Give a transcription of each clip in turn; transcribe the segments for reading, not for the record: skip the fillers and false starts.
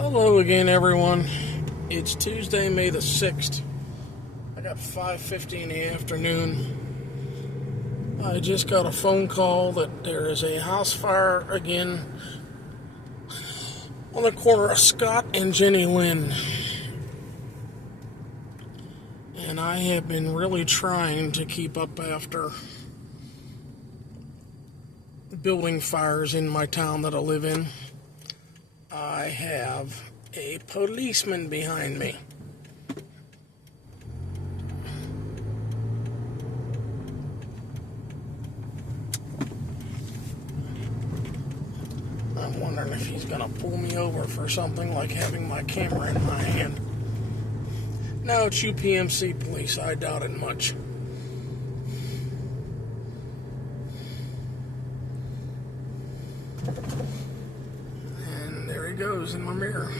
Hello again, everyone. It's Tuesday, May the 6th. I got 5:50 in the afternoon. I just got a phone call that there is a house fire again on the corner of Scott and Jennylind. And I have been really trying to keep up after building fires in my town that I live in. I have a policeman behind me. I'm wondering if he's going to pull me over for something like having my camera in my hand. No, it's UPMC police. I doubt it much. And there he goes in my mirror.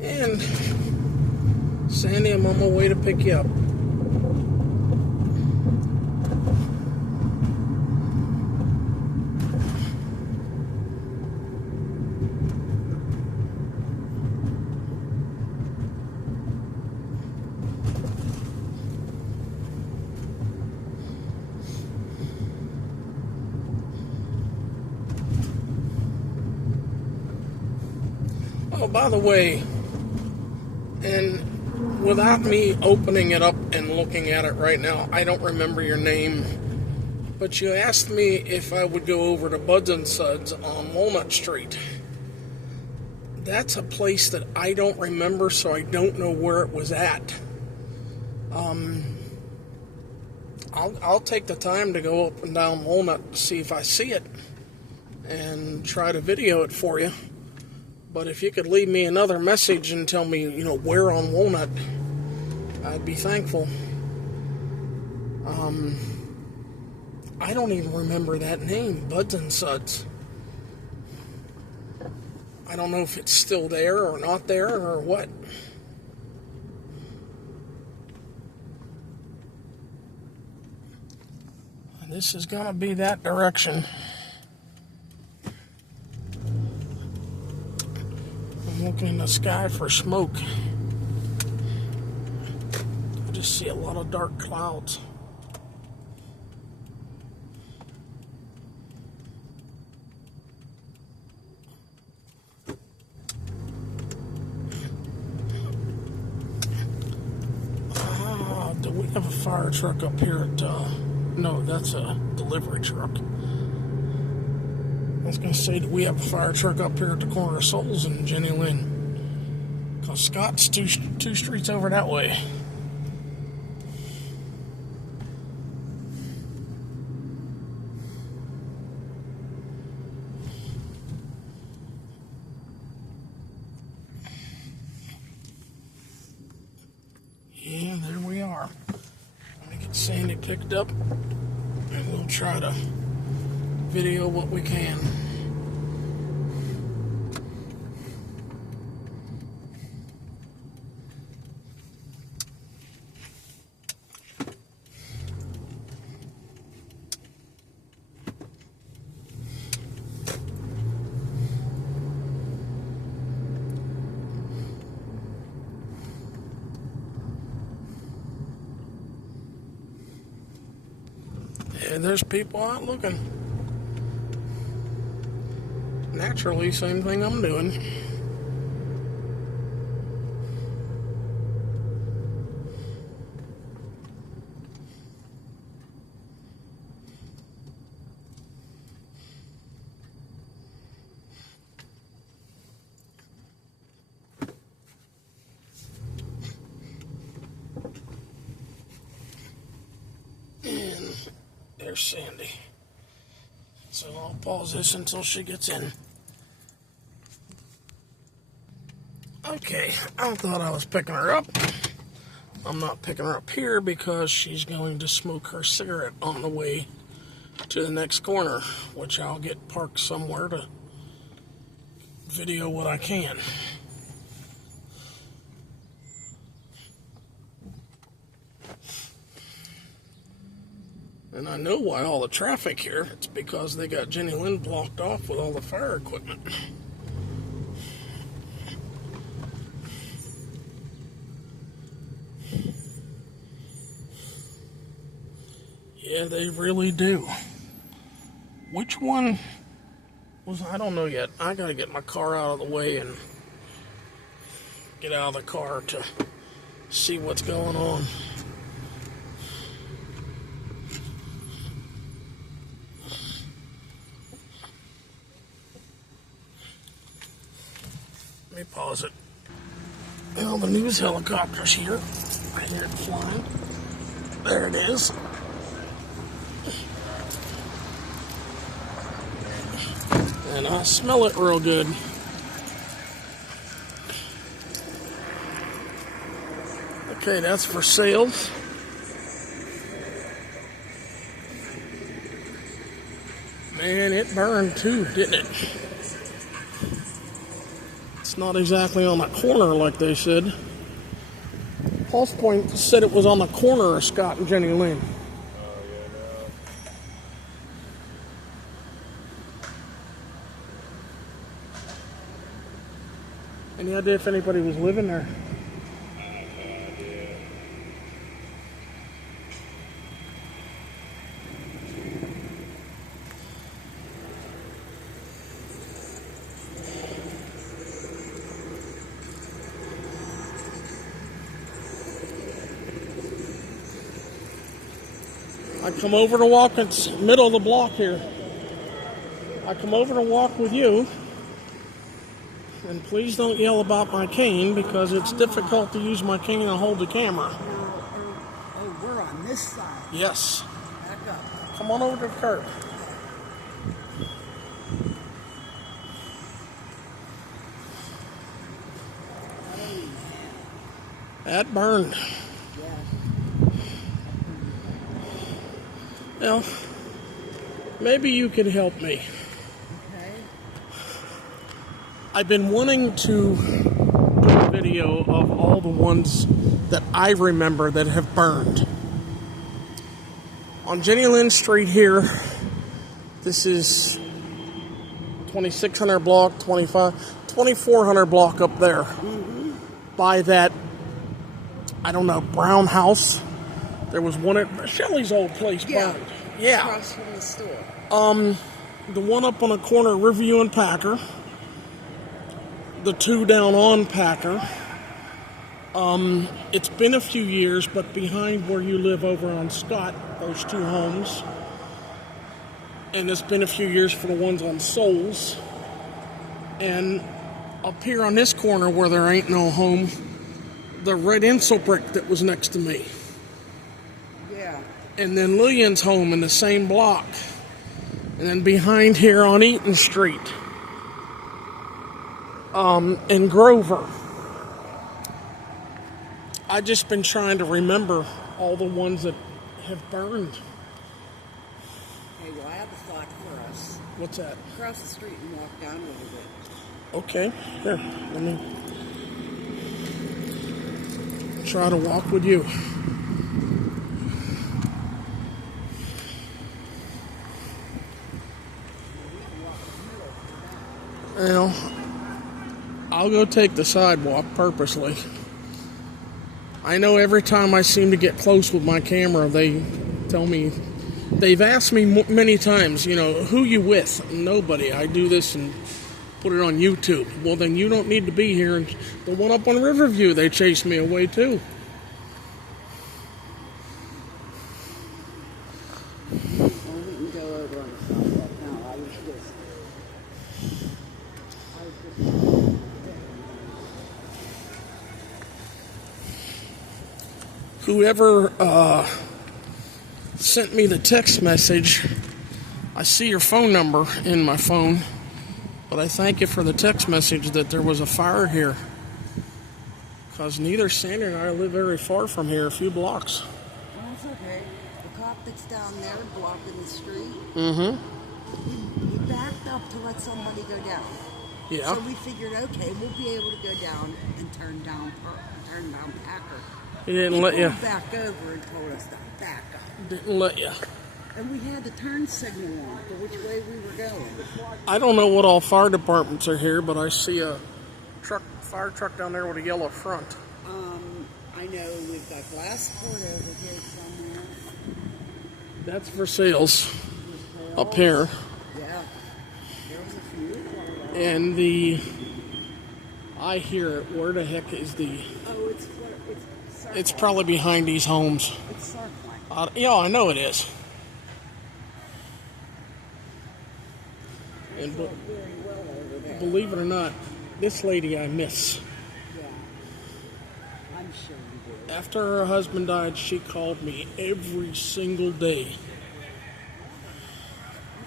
And Sandy, I'm on my way to pick you up. Oh, by the way, and without me opening it up and looking at it right now, I don't remember your name, but you asked me if I would go over to Buds and Suds on Walnut Street. That's a place that I don't remember, so I don't know where it was at. I'll take the time to go up and down Walnut to see if I see it and try to video it for you. But if you could leave me another message and tell me, where on Walnut, I'd be thankful. I don't even remember that name, Buds and Suds. I don't know if it's still there or not there or what. This is going to be that direction. I'm looking in the sky for smoke. I just see a lot of dark clouds. Do we have a fire truck up here at, no, that's a delivery truck. I was going to say, do we have a fire truck up here at the corner of Souls and Jennylind? Because Scott's two streets over that way. Yeah, there we are. Let me get Sandy picked up, and we'll try to video what we can. And there's people out looking. Naturally, same thing I'm doing. And there's Sandy. So I'll pause this until she gets in. Okay, I thought I was picking her up. I'm not picking her up here because she's going to smoke her cigarette on the way to the next corner, which I'll get parked somewhere to video what I can. And I know why all the traffic here. It's because they got Jennylind blocked off with all the fire equipment. Yeah, they really do. Which one was, I don't know yet. I gotta get my car out of the way and get out of the car to see what's going on. Let me pause it. Well, the news helicopter's here. I hear it flying. There it is. And I smell it real good. Okay, that's for sale. Man, it burned too, didn't it? It's not exactly on the corner like they said. Pulse Point said it was on the corner of Scott and Jennylind. Any idea if anybody was living there? I come over to walk, it's middle of the block here. I come over to walk with you. And please don't yell about my cane because it's difficult to use my cane and hold the camera. Oh, we're on this side. Yes. Back up. Come on over to the curb. That burned. Yes. Well, maybe you could help me. I've been wanting to do a video of all the ones that I remember that have burned. On Jennylind Street here, this is 2600 block, 2400 block up there. By that, I don't know, brown house. There was one at Shelley's old place burned. Yeah. Across from the store. The one up on the corner of Riverview and Packer. The two down on Packer. It's been a few years, but behind where you live over on Scott, those two homes. And it's been a few years for the ones on Souls. And up here on this corner where there ain't no home, the red insul brick that was next to me. Yeah. And then Lillian's home in the same block. And then behind here on Eaton Street. In Grover. I've just been trying to remember all the ones that have burned. Hey, well, I have a thought for us. What's that? Cross the street and walk down a little bit. Okay, here, let me try to walk with you. Well, I'll go take the sidewalk purposely. I know every time I seem to get close with my camera, they tell me, they've asked me many times, you know, who you with? Nobody. I do this and put it on YouTube. Well, then you don't need to be here. And the one up on Riverview, they chased me away too. Well, we can go over on the sidewalk now. I was just Whoever sent me the text message, I see your phone number in my phone, but I thank you for the text message that there was a fire here. Because neither Sandy and I live very far from here, a few blocks. Well, it's okay. The cop that's down there blocking the street, he backed up to let somebody go down. Yeah. So we figured, okay, we'll be able to go down and turn down Packer. He didn't let you. He back over and told us to back up. Didn't let you. And we had the turn signal on for which way we were going. I don't know what all fire departments are here, but I see a fire truck down there with a yellow front. I know we've got Glassport over here somewhere. That's for sales up here. Yeah. There was a few. And I hear it. Where the heck is the... Oh, It's probably behind these homes. It's circling. Yeah, I know it is. And Very well over there. believe it or not, this lady I miss. Yeah. I'm sure you do. After her husband died, she called me every single day.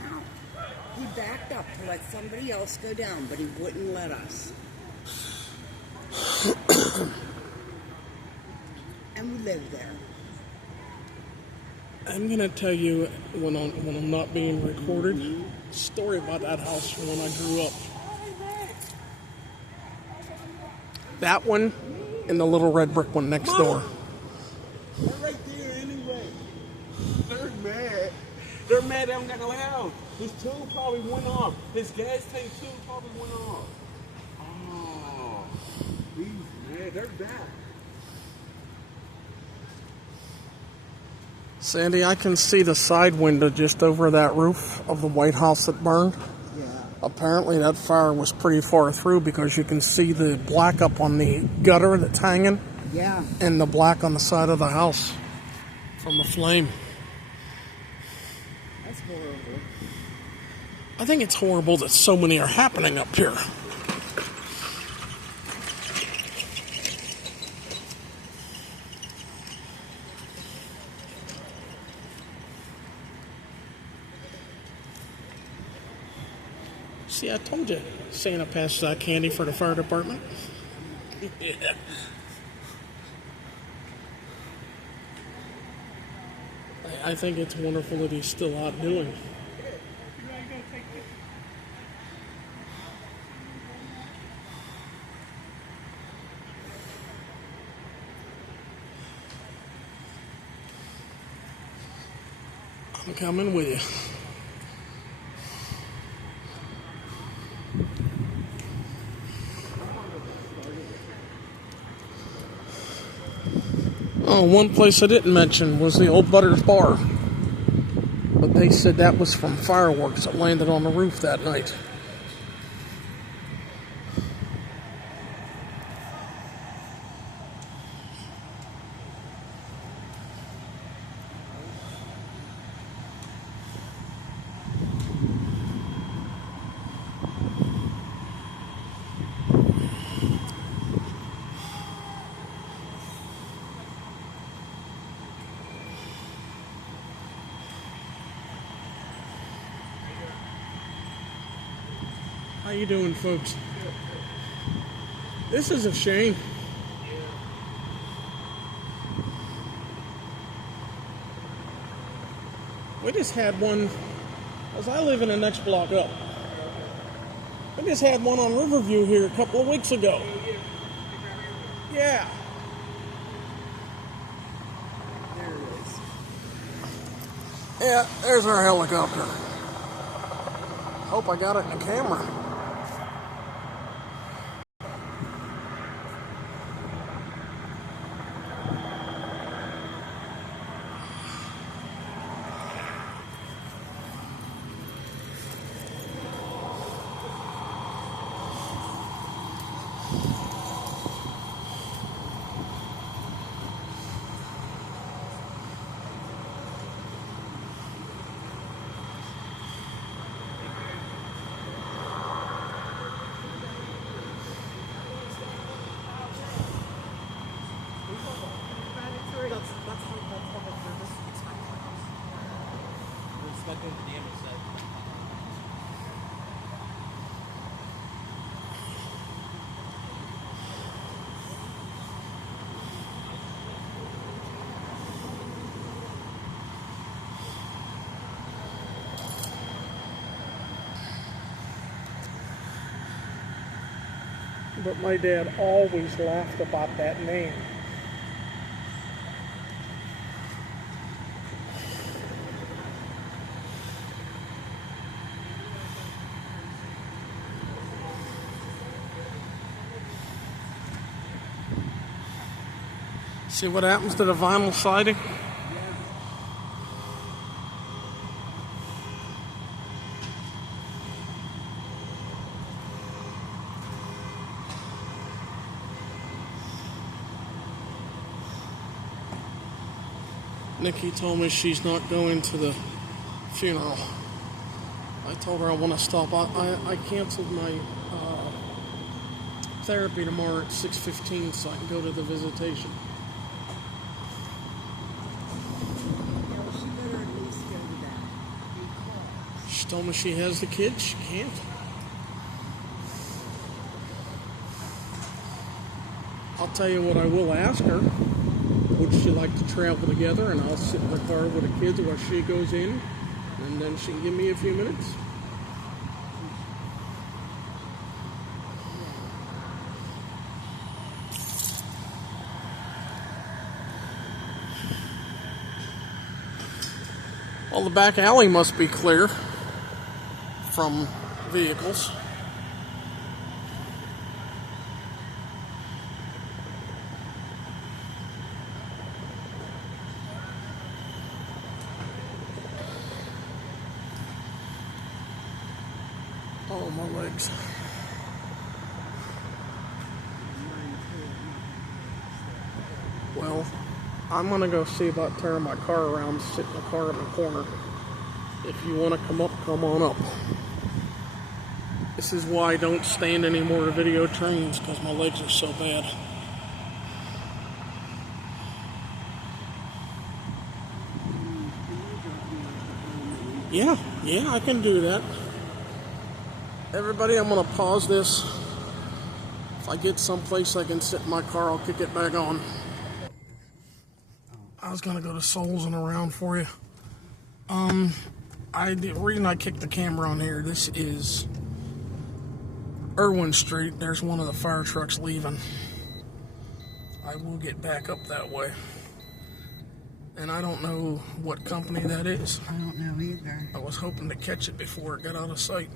Now, he backed up to let somebody else go down, but he wouldn't let us. And we live there. I'm gonna tell you when I'm not being recorded, a story about that house from when I grew up. That one and the little red brick one next door. They're right there anyway. They're mad. They're mad that I'm not allowed. His tune probably went off. His gas tank tune probably went off. Oh, he's mad. They're back. Sandy, I can see the side window just over that roof of the White House that burned. Yeah. Apparently that fire was pretty far through because you can see the black up on the gutter that's hanging. Yeah. And the black on the side of the house from the flame. That's horrible. I think it's horrible that so many are happening up here. See, I told you, Santa passes out candy for the fire department. Yeah. I think it's wonderful that he's still out doing. I'm coming with you. Oh, one place I didn't mention was the Old Butters Bar. But they said that was from fireworks that landed on the roof that night. How you doing, folks? This is a shame. We just had one, as I live in the next block up. We just had one on Riverview here a couple of weeks ago. Yeah. There it is. Yeah, there's our helicopter. Hope I got it in the camera. But my dad always laughed about that name. See what happens to the vinyl siding? Nikki told me she's not going to the funeral. I told her I want to stop. I canceled my therapy tomorrow at 6:15 so I can go to the visitation. Well, she better at least go to that. She told me she has the kids. She can't. I'll tell you what I will ask her. Would she like to travel together, and I'll sit in the car with the kids while she goes in, and then she can give me a few minutes? Well, the back alley must be clear from vehicles. Oh, my legs. Well, I'm gonna go see about turning my car around, sit in the car in the corner. If you want to come up, come on up. This is why I don't stand anymore to video trains, because my legs are so bad. Yeah, I can do that. Everybody, I'm going to pause this. If I get someplace I can sit in my car, I'll kick it back on. I was going to go to Souls and around for you. The reason I kicked the camera on here, this is Irwin Street. There's one of the fire trucks leaving. I will get back up that way. And I don't know what company that is. I don't know either. I was hoping to catch it before it got out of sight.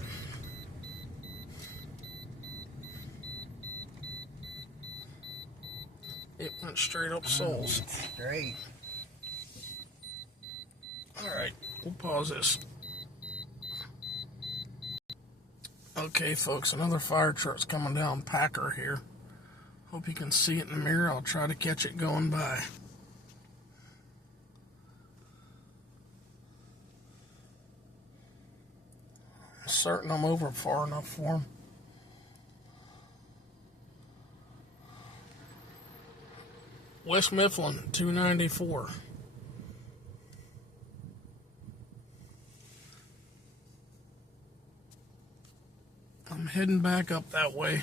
It went straight up Souls. Straight. Alright, we'll pause this. Okay, folks, another fire truck's coming down Packer here. Hope you can see it in the mirror. I'll try to catch it going by. I'm certain I'm over far enough for him. West Mifflin, 294. I'm heading back up that way.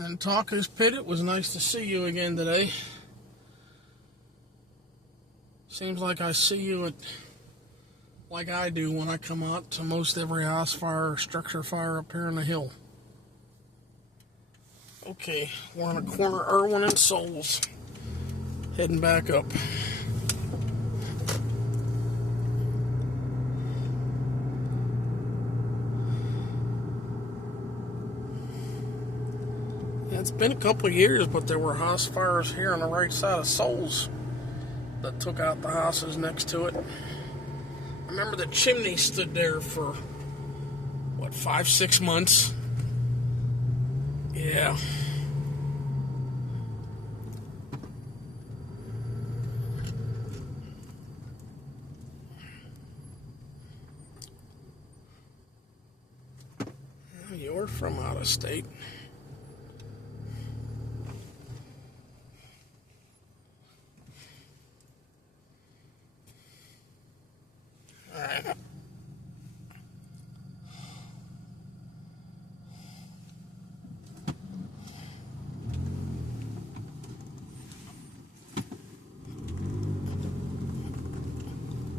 And Taka's Pit, it was nice to see you again today. Seems like I see you at, like I do when I come out to most every house fire or structure fire up here in the hill. Okay, we're on the corner of Irwin and Souls. Heading back up. It's been a couple of years, but there were house fires here on the right side of Souls that took out the houses next to it. I remember the chimney stood there for, what, 5-6 months? Yeah. You're from out of state. Alright.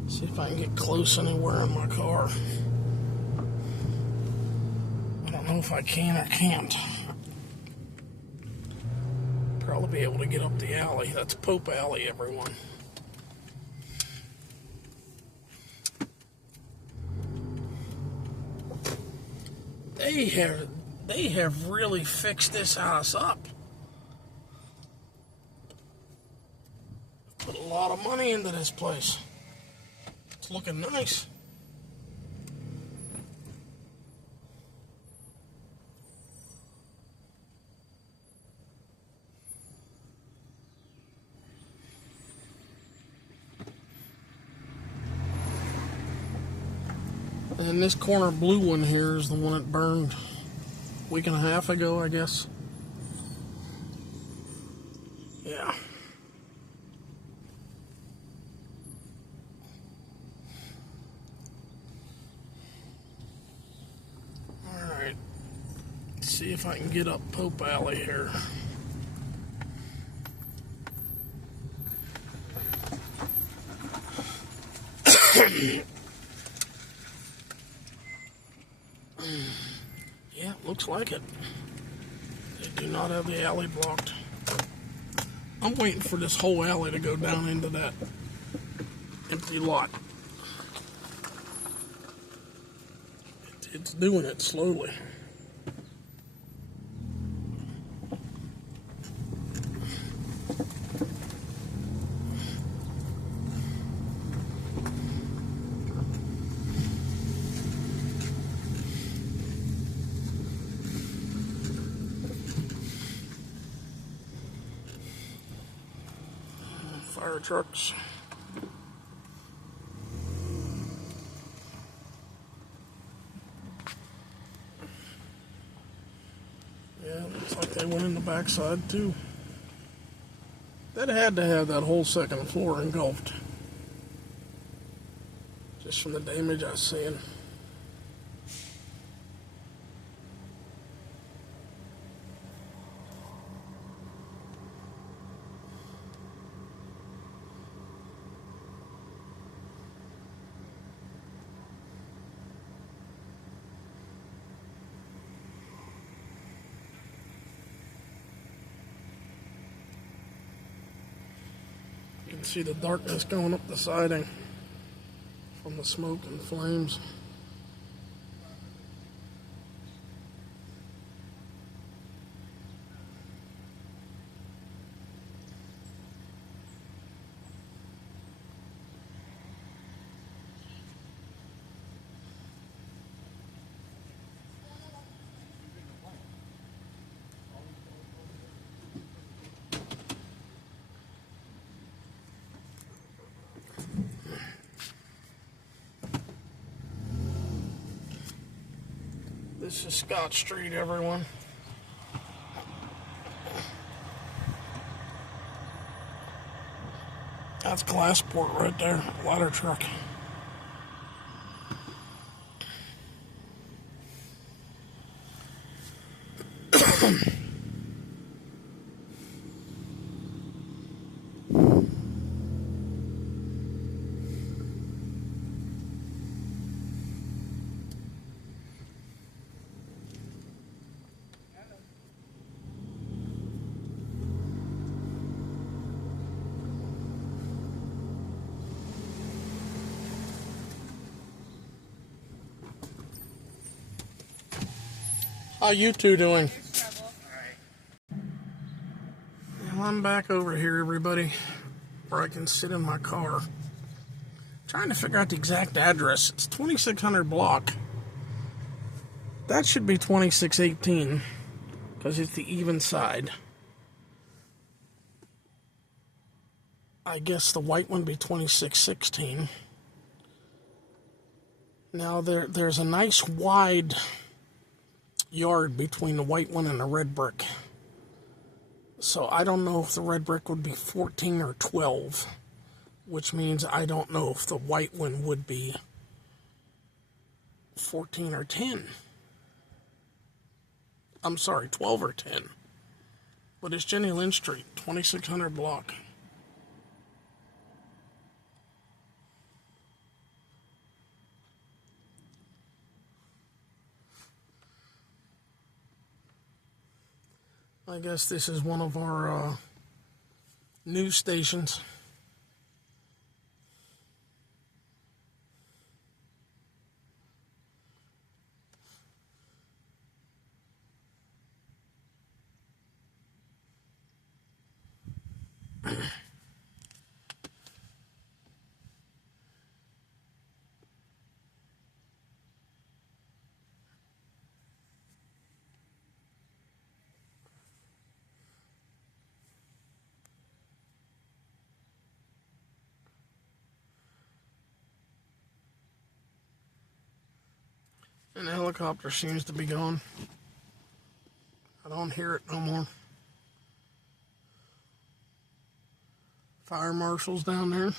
See if I can get close anywhere in my car. I don't know if I can or can't. Probably be able to get up the alley. That's Pope Alley, everyone. They have really fixed this house up. Put a lot of money into this place. It's looking nice. And this corner blue one here is the one that burned a week and a half ago, I guess. Yeah. Alright. See if I can get up Pope Alley here. Yeah, looks like it. They do not have the alley blocked. I'm waiting for this whole alley to go down into that empty lot. It's doing it slowly. Fire trucks. Yeah, looks like they went in the backside too. That had to have that whole second floor engulfed. Just from the damage I was seeing. You can see the darkness going up the siding from the smoke and flames. This is Scott Street, everyone. That's Glassport right there, ladder truck. How you two doing? Well, I'm back over here, everybody, where I can sit in my car. Trying to figure out the exact address. It's 2600 block. That should be 2618 because it's the even side. I guess the white one be 2616. Now there's a nice wide yard between the white one and the red brick. So I don't know if the red brick would be 14 or 12, which means I don't know if the white one would be 14 or 10. I'm sorry, 12 or 10. But it's Jennylind Street, 2600 block. I guess this is one of our news stations. And the helicopter seems to be gone. I don't hear it no more. Fire marshal's down there.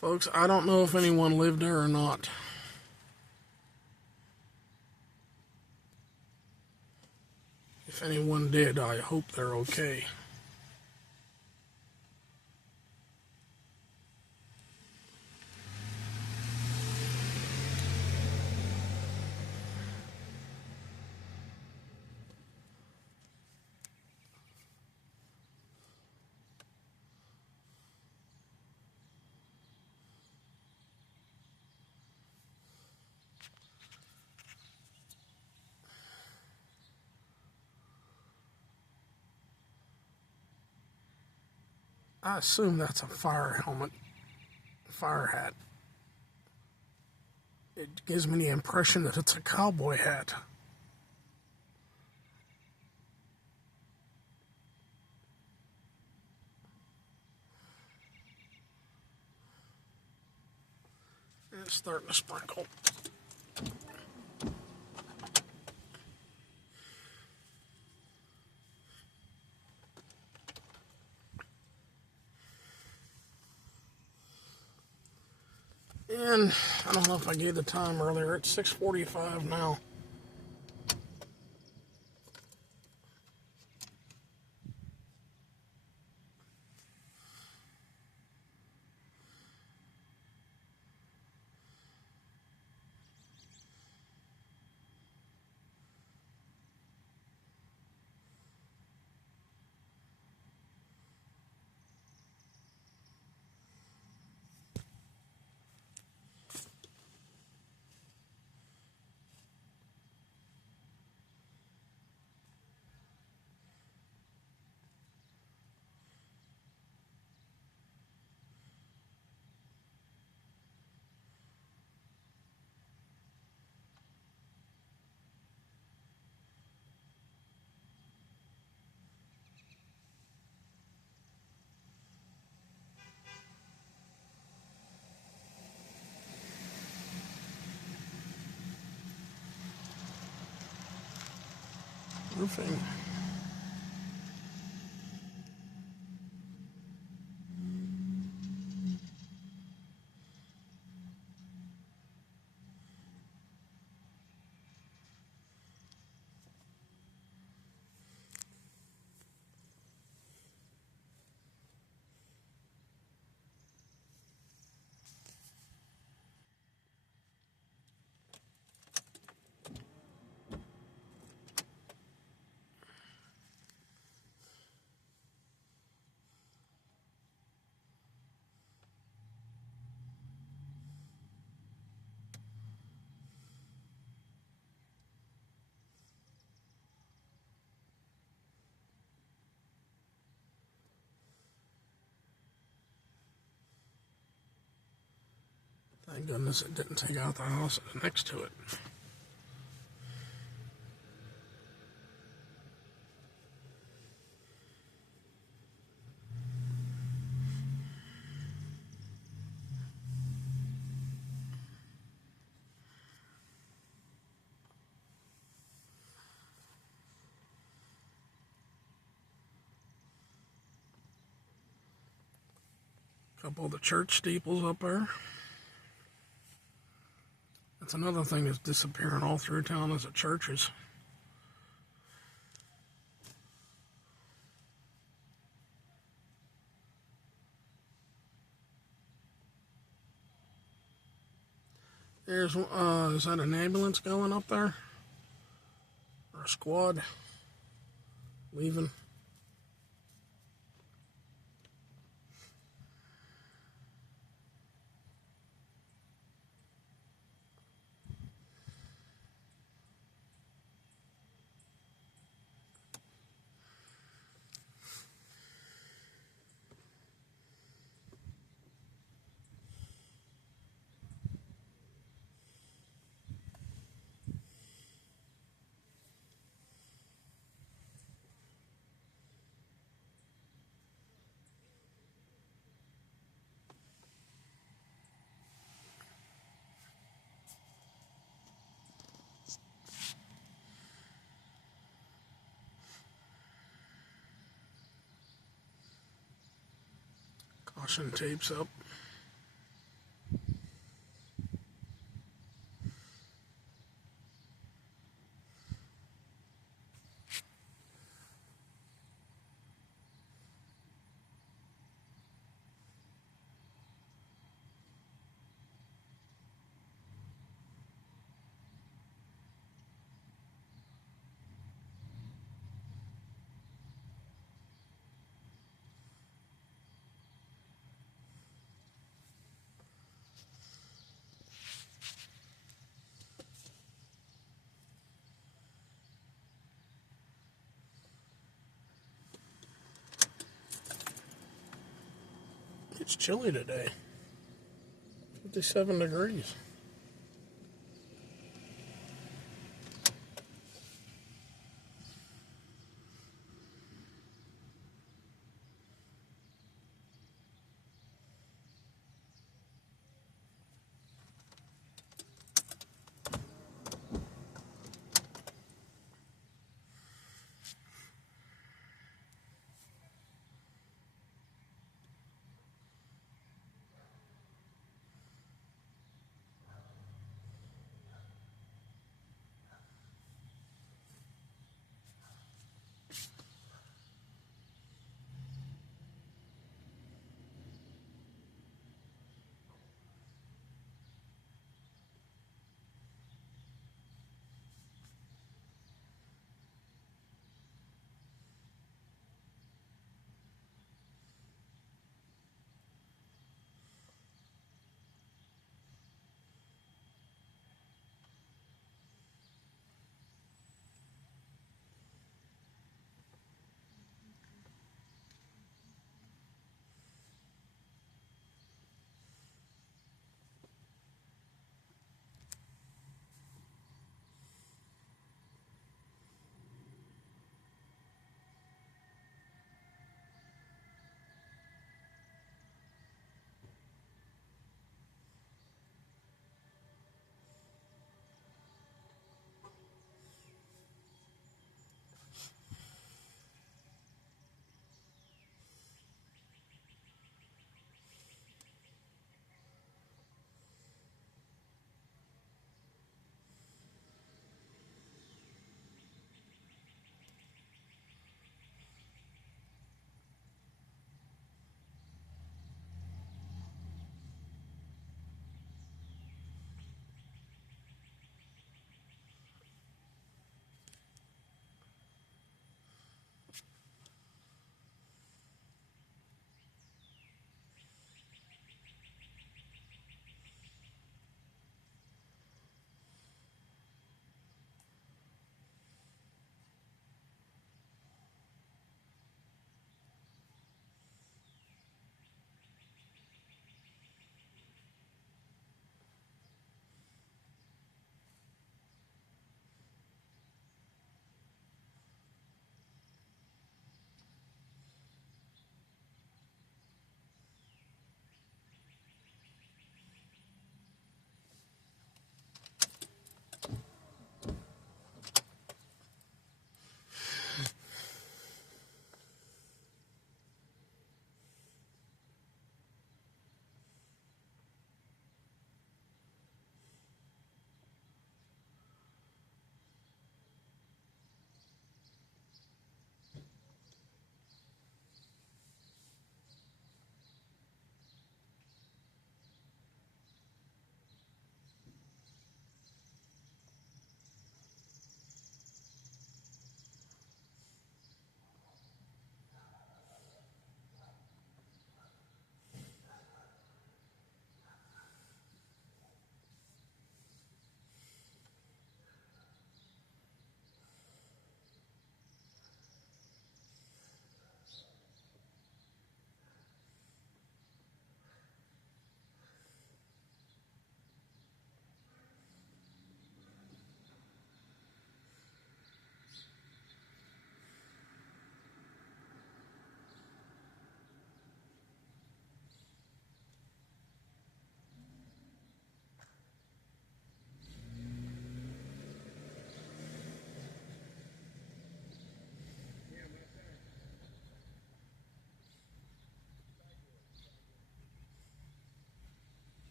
Folks, I don't know if anyone lived there or not. If anyone did, I hope they're okay. I assume that's a fire helmet, fire hat. It gives me the impression that it's a cowboy hat. And it's starting to sprinkle. And I don't know if I gave the time earlier. It's 6:45 now. Roofing. Thank goodness it didn't take out the house next to it. couple of the church steeples up there. That's another thing that's disappearing all through town is the churches. There's, is that an ambulance going up there? Or a squad leaving? Caution tapes up. It's chilly today. 57 degrees.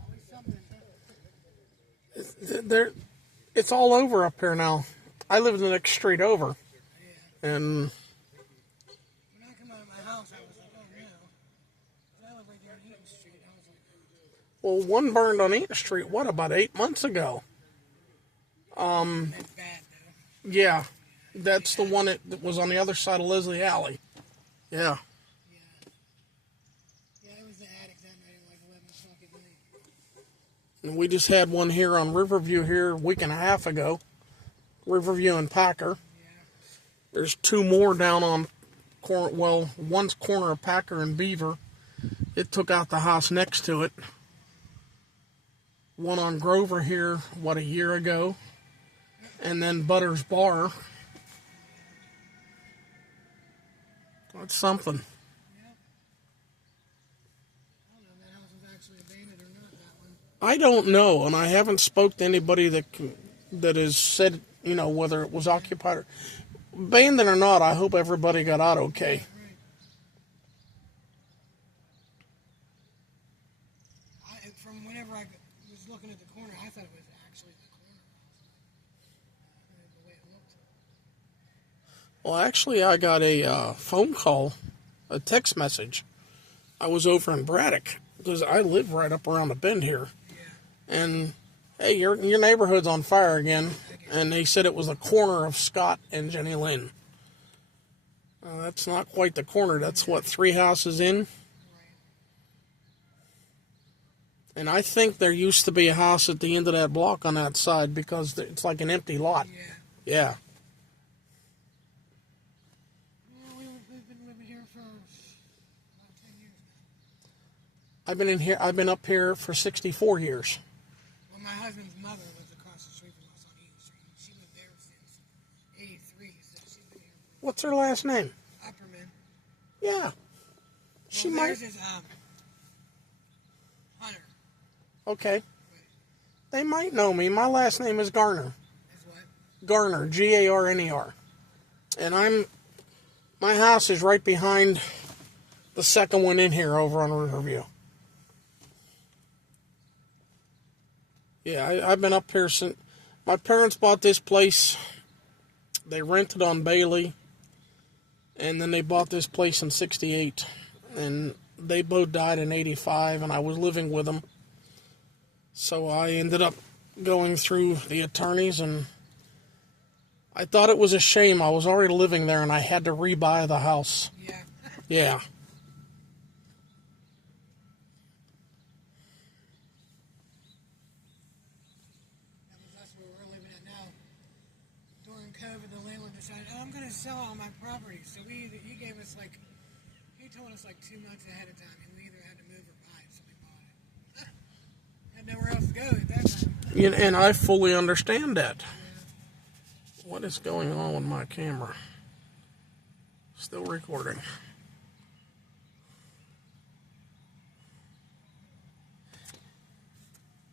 Always something. It's all over up here now. I live the next street over, and When I come out of my house, I was like, oh no. But I live right there on Eaton Street. I was like, well, one burned on Eaton Street. What, about 8 months ago? that's bad though. Yeah, that's the one that was on the other side of Leslie Alley. Yeah. Yeah. Yeah, it was the attic that night at like 11 o'clock at night. And we just had one here on Riverview here a week and a half ago. Riverview and Packer. Yeah. There's two more down on one's corner of Packer and Beaver. It took out the house next to it. One on Grover here, a year ago. And then Butter's Bar. That's something. Yep. I don't know if that house was actually abandoned or not, that one. I don't know, and I haven't spoke to anybody that has said, whether it was occupied or abandoned or not. I hope everybody got out okay. Right. From whenever I was looking at the corner, I thought it was actually the corner house. The way it looked. Well, actually, I got a phone call, a text message. I was over in Braddock because I live right up around the bend here, Yeah. and hey, your neighborhood's on fire again. And they said it was the corner of Scott and Jennylind. That's not quite the corner. That's what, 3 houses in. Right. And I think there used to be a house at the end of that block on that side because it's like an empty lot. Yeah. Yeah. Well, we've been living here for about 10 years now. I've been up here for 64 years. Well, my husband's mother lives across the street from us on Eaton Street. She lived there since '83, so she's been here What's her last name? for Upperman. Yeah. She Well, might. theirs is Hunter. Okay. They might know me. My last name is Garner. Is what? Garner, Garner. And my house is right behind the second one in here over on Riverview. Yeah, I've been up here since my parents bought this place. They rented on Bailey, and then they bought this place in '68, and they both died in '85, and I was living with them. So I ended up going through the attorneys, and I thought it was a shame. I was already living there, and I had to rebuy the house. Yeah. Yeah. That's where we're living at now. During COVID, the landlord decided, I'm going to sell all my property. So he gave us he told us 2 months ahead of time, and we either had to move or buy it, so we bought it. Had nowhere else to go at that time. And I fully understand that. What is going on with my camera? Still recording.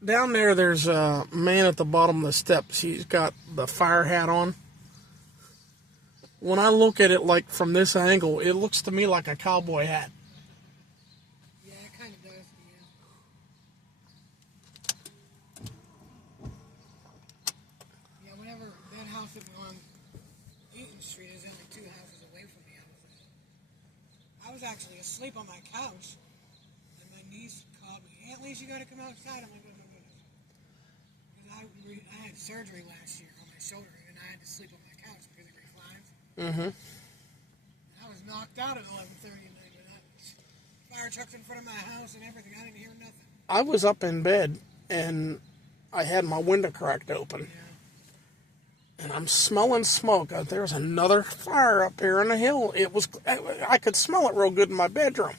Down there's a man at the bottom of the steps. He's got the fire hat on. When I look at it from this angle, it looks to me like a cowboy hat. Yeah, it kind of does. Yeah. Yeah, whenever that house that on Eaton Street is only 2 houses away from me, I was actually asleep on my couch, and my niece called me, Aunt Lise, you got to come outside. I'm like, oh my goodness. Because I had surgery last year on my shoulder, and I had to sleep on my couch because it reclines. Mm-hmm. I was knocked out at 11:30 at night. Fire trucks in front of my house and everything. I didn't hear nothing. I was up in bed, and I had my window cracked open. Yeah. And I'm smelling smoke. There's another fire up here on the hill. I could smell it real good in my bedroom.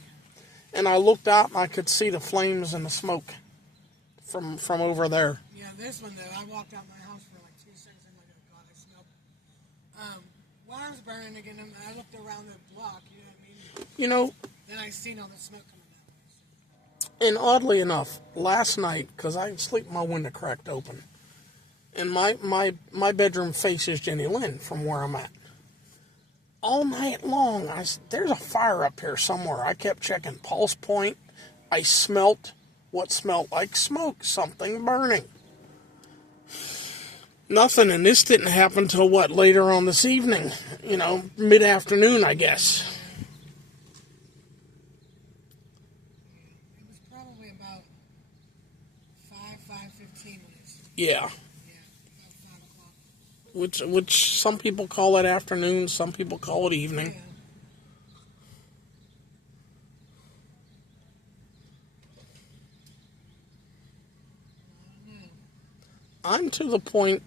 And I looked out, and I could see the flames and the smoke from over there. Yeah, this one, though, I walked out my house for 2 seconds, and I'm like, oh, God, I smelled wires burning again, and I looked around the block, you know what I mean? Then I seen all the smoke coming that way. And oddly enough, last night, because I sleep, my window cracked open. And my bedroom faces Jennylind from where I'm at. All night long, there's a fire up here somewhere. I kept checking pulse point. I smelt what smelled like smoke, something burning. Nothing, and this didn't happen till what, later on this evening, mid-afternoon, I guess. It was probably about 5:15 minutes. Yeah. Yeah, about 5 o'clock. Which some people call it afternoon, some people call it evening. Yeah. I'm to the point,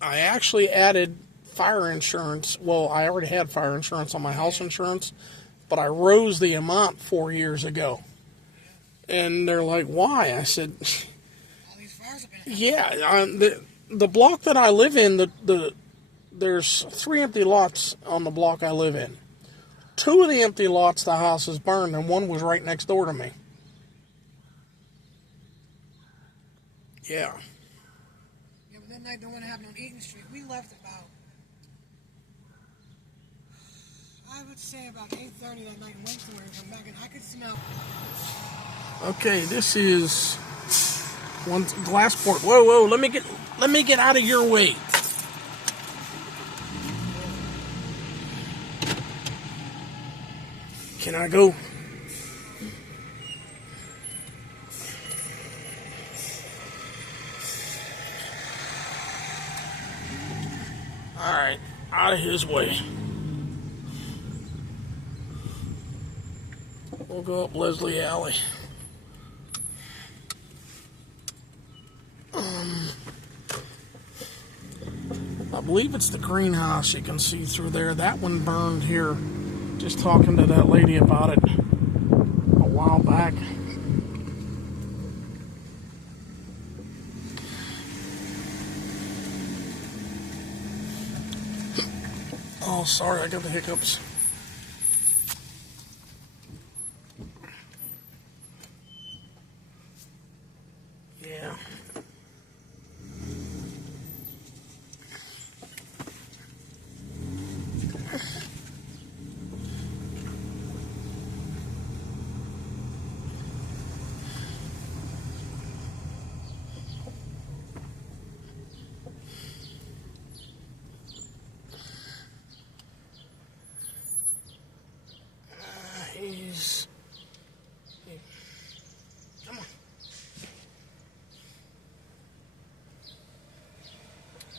I actually added fire insurance. Well, I already had fire insurance on my house insurance, but I rose the amount 4 years ago. And they're like, why? I said, All these fires have been happening. yeah, the block that I live in, there's 3 empty lots on the block I live in. 2 of the empty lots, the house is burned, and 1 was right next door to me. Yeah. Yeah, but that night, the one that happened on Eaton Street, we left about, I would say about 8:30 that night and went somewhere and come back, and I could smell. Okay, this is one Glassport. Whoa, let me get out of your way. Can I go? All right, out of his way. We'll go up Leslie Alley. I believe it's the greenhouse you can see through there. That one burned here. Just talking to that lady about it a while back. Oh, sorry, I got the hiccups. Yeah. Come on.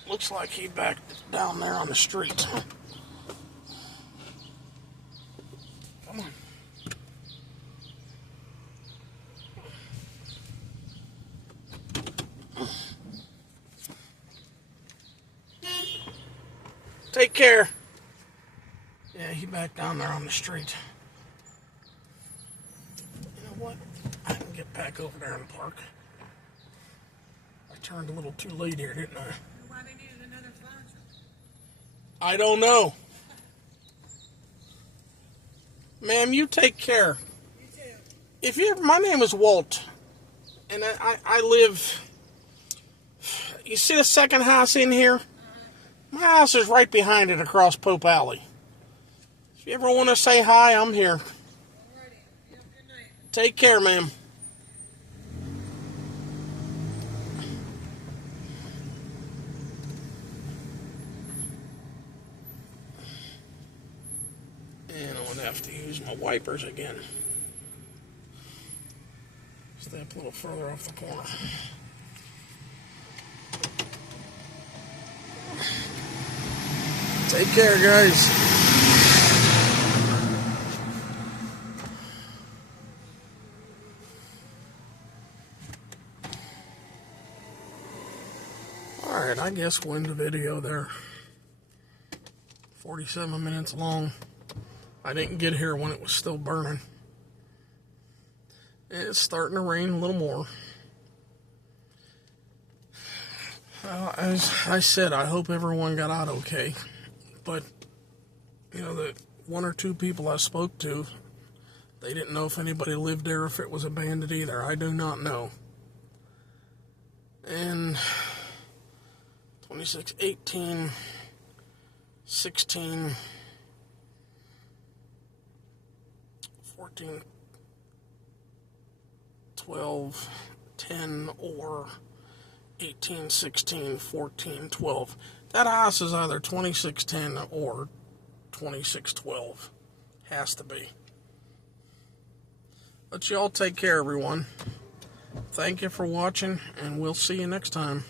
Looks like he backed down there on the street. Come on. Take care. Yeah, he backed down there on the street. You know what? I can get back over there and park. I turned a little too late here, didn't I? Why they needed another fire truck? I don't know. Ma'am, you take care. You too. If you ever, my name is Walt, and I live. You see the second house in here? My house is right behind it across Pope Alley. If you ever want to say hi, I'm here. Alrighty. You have a good night. Take care, ma'am. And I'm going to have to use my wipers again. Step a little further off the corner. Take care, guys. Alright, I guess we'll end the video there. 47 minutes long. I didn't get here when it was still burning. And it's starting to rain a little more. As I said, I hope everyone got out okay. But, the 1 or 2 people I spoke to, they didn't know if anybody lived there, if it was abandoned either. I do not know. And 26, 18, 16, 14, 12, 10, or 18, 16, 14, 12. That house is either 2610 or 2612. Has to be. But y'all take care, everyone. Thank you for watching, and we'll see you next time.